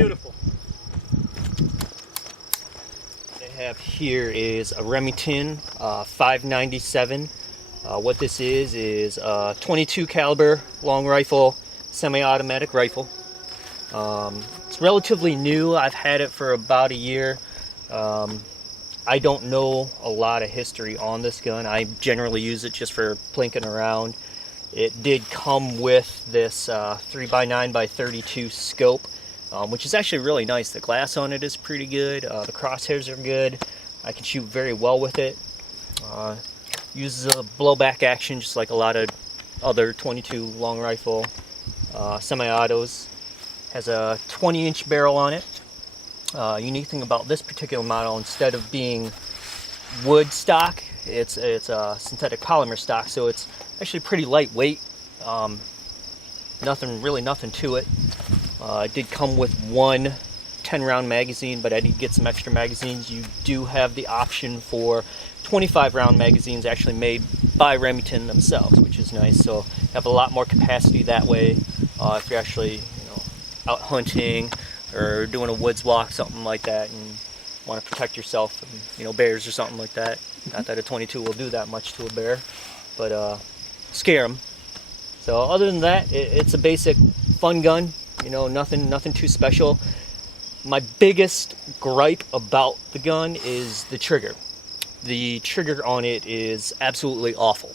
Beautiful. What I have here is a Remington 597. What this is a 22 caliber long rifle, semi-automatic rifle. It's relatively new. I've had it for about a year. I don't know a lot of history on this gun. I generally use it just for plinking around. It did come with this 3x9x32 scope, which is actually really nice. The glass on it is pretty good. The crosshairs are good. I can shoot very well with it. Uses a blowback action just like a lot of other 22 long rifle semi-autos. Has a 20-inch barrel on it. Unique thing about this particular model, instead of being wood stock, it's a synthetic polymer stock, so it's actually pretty lightweight. Nothing to it. It did come with one 10-round magazine, but I did get some extra magazines. You do have the option for 25-round magazines, actually made by Remington themselves, which is nice. So you have a lot more capacity that way if you're actually out hunting or doing a woods walk, something like that, and want to protect yourself from bears or something like that. Not that a 22 will do that much to a bear, but scare them. So other than that, it's a basic fun gun. Nothing too special. My biggest gripe about the gun is the trigger. The trigger on it is absolutely awful.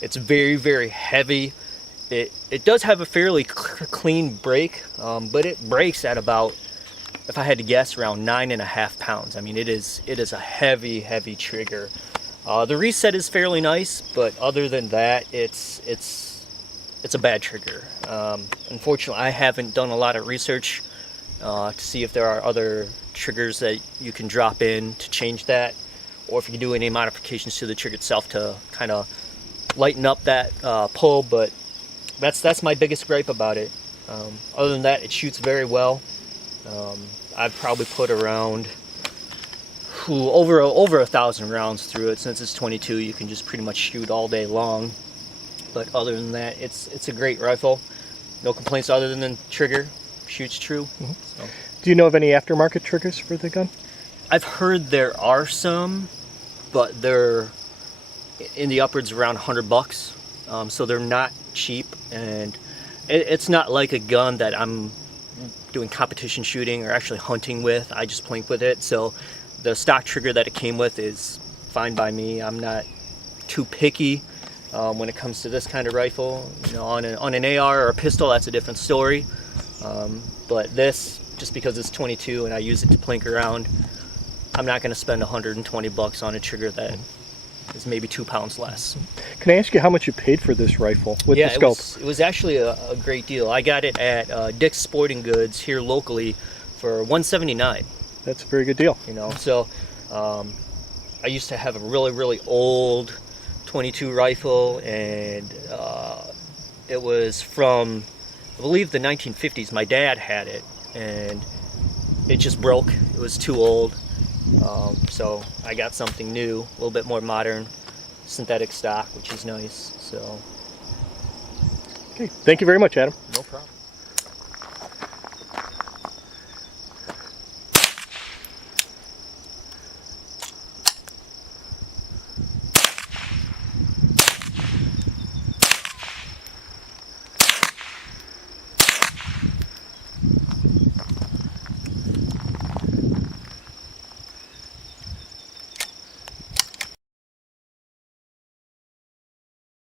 It's very, very heavy. It does have a fairly clean break, but it breaks at about, if I had to guess, around 9.5 pounds. I mean, it is a heavy trigger. The reset is fairly nice, but other than that, it's a bad trigger. Unfortunately, I haven't done a lot of research to see if there are other triggers that you can drop in to change that, or if you can do any modifications to the trigger itself to kind of lighten up that pull. But that's my biggest gripe about it. Other than that, it shoots very well. I've probably put around over 1,000 rounds through it. Since it's 22, you can just pretty much shoot all day long. But other than that, it's a great rifle. No complaints other than the trigger. Shoots true. Mm-hmm. So. Do you know of any aftermarket triggers for the gun? I've heard there are some, but they're in the upwards around $100. So they're not cheap, and it's not like a gun that I'm doing competition shooting or actually hunting with. I just plink with it. So the stock trigger that it came with is fine by me. I'm not too picky when it comes to this kind of rifle. On an AR or a pistol, that's a different story. But this, just because it's 22 and I use it to plink around, I'm not going to spend $120 on a trigger that is maybe 2 pounds less. Can I ask you how much you paid for this rifle with the scope? It was actually a great deal. I got it at Dick's Sporting Goods here locally for $179. That's a very good deal. So I used to have a really old 22 rifle, and it was from, I believe, the 1950s. My dad had it, and it just broke. It was too old. So I got something new, a little bit more modern, synthetic stock, which is nice. So, okay, thank you very much, Adam. No problem.